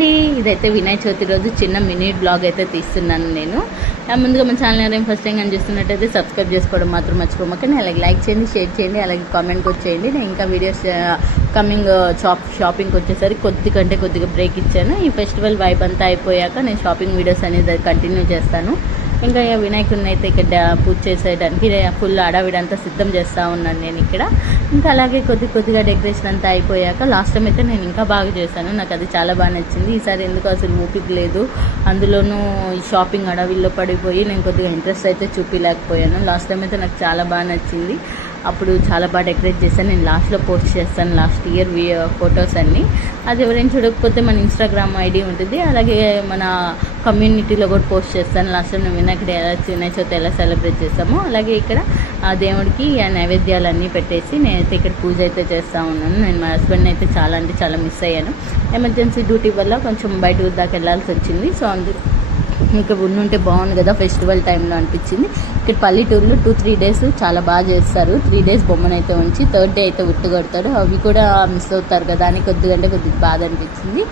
అండి, ఇదైతే వినాయక చవితి రోజు చిన్న మినీ బ్లాగ్ అయితే తీస్తున్నాను నేను. ముందుగా మన ఛానల్ ఎవరైనా ఫస్ట్ టైం కానీ చూస్తున్నట్టయితే సబ్స్క్రైబ్ చేసుకోవడం మాత్రం మర్చిపోమాకండి. అలాగే లైక్ చేయండి, షేర్ చేయండి, అలాగే కామెంట్ కూడా చేయండి. నేను ఇంకా వీడియోస్ కమింగ్ షాపింగ్కి వచ్చేసరికి కొద్దిగా బ్రేక్ ఇచ్చాను. ఈ ఫెస్టివల్ వైబ్ అంతా అయిపోయాక నేను షాపింగ్ వీడియోస్ అనేది కంటిన్యూ చేస్తాను. ఇంకా వినాయకుడిని అయితే ఇక్కడ పూజ చేసేయడానికి ఫుల్ అడవిడంతా సిద్ధం చేస్తూ ఉన్నాను నేను ఇక్కడ. ఇంకా అలాగే కొద్దిగా డెకరేషన్ అంతా అయిపోయాక లాస్ట్ టైం అయితే నేను ఇంకా బాగా చేశాను. నాకు అది చాలా బాగా నచ్చింది. ఈసారి ఎందుకు అసలు ఓపిక లేదు, అందులోనూ ఈ షాపింగ్ అడవిల్లో పడిపోయి నేను కొద్దిగా ఇంట్రెస్ట్ అయితే చూపించలేకపోయాను. లాస్ట్ టైం అయితే నాకు చాలా బాగా నచ్చింది. అప్పుడు చాలా బాగా డెకరేట్ చేశాను. నేను లాస్ట్లో పోస్ట్ చేస్తాను లాస్ట్ ఇయర్ ఫొటోస్ అన్నీ. అది ఎవరైనా చూడకపోతే మన ఇన్స్టాగ్రామ్ ఐడి ఉంటుంది, అలాగే మన కమ్యూనిటీలో కూడా పోస్ట్ చేస్తాను. లాస్ట్ టైం నేను వినాయక చవితి ఎలా సెలబ్రేట్ చేస్తామో అలాగే ఇక్కడ ఆ దేవుడికి ఆ నైవేద్యాలన్నీ పెట్టేసి నేనైతే ఇక్కడ పూజ అయితే చేస్తూ ఉన్నాను. నేను మా హస్బెండ్ని అయితే చాలా మిస్ అయ్యాను. ఎమర్జెన్సీ డ్యూటీ వల్ల కొంచెం బయట ఊరి దాకా వెళ్ళాల్సి వచ్చింది. సో ఇంకా ఉండుంటే బాగుంది కదా ఫెస్టివల్ టైంలో అనిపించింది. ఇక్కడ పల్లెటూరులో 2-3 డేస్ చాలా బాగా చేస్తారు. 3 డేస్ బొమ్మనైతే ఉంచి 3rd డే అయితే ఉట్టు కొడతారు. అవి కూడా మిస్ అవుతారు కదా అని కొద్దిగా బాధ అనిపించింది.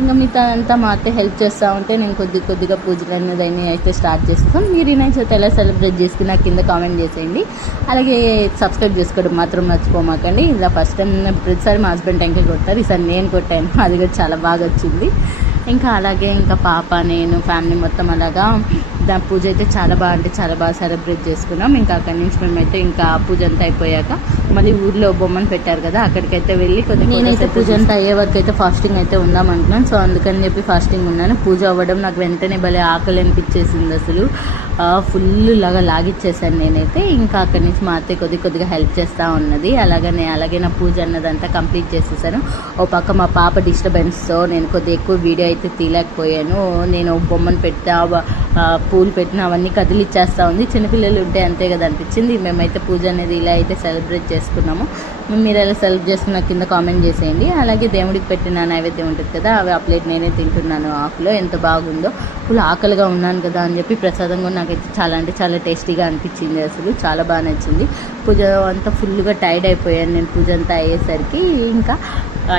ఇంకా మిగతా అంతా మా అత్తే హెల్ప్ చేస్తూ ఉంటే నేను కొద్దిగా పూజలు అనేది అయితే స్టార్ట్ చేస్తాను. మీరు వినాయక చవితి ఎలా సెలబ్రేట్ చేసుకున్నా కింద కామెంట్ చేసేయండి. అలాగే సబ్స్క్రైబ్ చేసుకోవడం మాత్రం మర్చిపోమాకండి. ఇలా ఫస్ట్ టైం ప్రతిసారి మా హస్బెండ్ టెంకాయ కొడతారు, ఈసారి నేను కొట్టాను, అది కూడా చాలా బాగా వచ్చింది. ఇంకా అలాగే ఇంకా పాప నేను ఫ్యామిలీ మొత్తం అలాగా పూజ అయితే చాలా బాగా సెలబ్రేట్ చేసుకున్నాం. ఇంకా అక్కడి నుంచి మేమైతే ఇంకా పూజ అంతా అయిపోయాక మళ్ళీ ఊర్లో బొమ్మను పెట్టారు కదా, అక్కడికైతే వెళ్ళి నేనైతే పూజ అంతా అయ్యే వరకు అయితే ఫాస్టింగ్ అయితే ఉందాం అనుకున్నాను. సో అందుకని చెప్పి ఫాస్టింగ్ ఉన్నాను. పూజ అవ్వడం నాకు వెంటనే భలే ఆకలి అనిపించేసింది, అసలు ఫుల్ లాగా లాగిచ్చేసాను నేనైతే. ఇంకా అక్కడి నుంచి మా అత్తే కొద్దిగా హెల్ప్ చేస్తూ ఉన్నది. అలాగే నా పూజ అన్నదంతా కంప్లీట్ చేసేసాను. ఓ పక్క మా పాప డిస్టర్బెన్స్తో నేను కొద్దిగా ఎక్కువ వీడియో అయితే తీయలేకపోయాను. నేను బొమ్మను పెట్టా, పూలు పెట్టిన అవన్నీ కదిలిచ్చేస్తూ ఉంది. చిన్నపిల్లలు ఉంటే అంతే కదా అనిపించింది. మేమైతే పూజ అనేది ఇలా అయితే సెలబ్రేట్ చేసుకున్నాము. మీరు ఎలా సెలబ్రేట్ చేసుకున్న కింద కామెంట్ చేసేయండి. అలాగే దేవుడికి పెట్టిన నైవేద్యం ఉంటుంది కదా, అవి ఆ ప్లేట్ నేనే తింటున్నాను. ఆకులో ఎంత బాగుందో, ఫుల్ ఆకలిగా ఉన్నాను కదా అని చెప్పి ప్రసాదం కూడా నాకైతే చాలా టేస్టీగా అనిపించింది. అసలు చాలా బాగా నచ్చింది. పూజ అంతా ఫుల్గా టైర్డ్ అయిపోయాను నేను పూజ అంతా అయ్యేసరికి. ఇంకా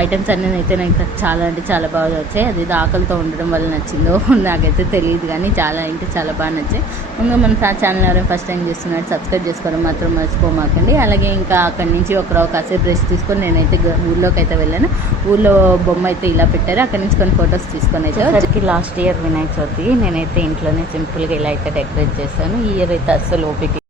ఐటమ్స్ అన్నీ అయితే నాకు చాలా బాగా వచ్చాయి. అది ఆకలితో ఉండడం వల్ల నచ్చిందో నాకైతే తెలియదు, కానీ చాలా బాగా నచ్చాయి. ముందు మన ఛానల్ ఎవరైనా ఫస్ట్ టైం చేస్తున్నారు సబ్స్క్రైబ్ చేసుకోవడం మాత్రం మర్చిపోమాకండి. అలాగే ఇంకా అక్కడి నుంచి కాసేపు రెస్ట్ తీసుకొని నేనైతే ఊళ్ళోకి అయితే వెళ్ళాను. ఊళ్ళో బొమ్మ అయితే ఇలా పెట్టారు, అక్కడి నుంచి కొన్ని ఫొటోస్ తీసుకొని అయితే లాస్ట్ ఇయర్ వినాయక చవితి నేనైతే ఇంట్లోనే సింపుల్గా ఇలా అయితే డెకరేట్ చేశాను. ఈ ఇయర్ అయితే అస్సలు ఓపిక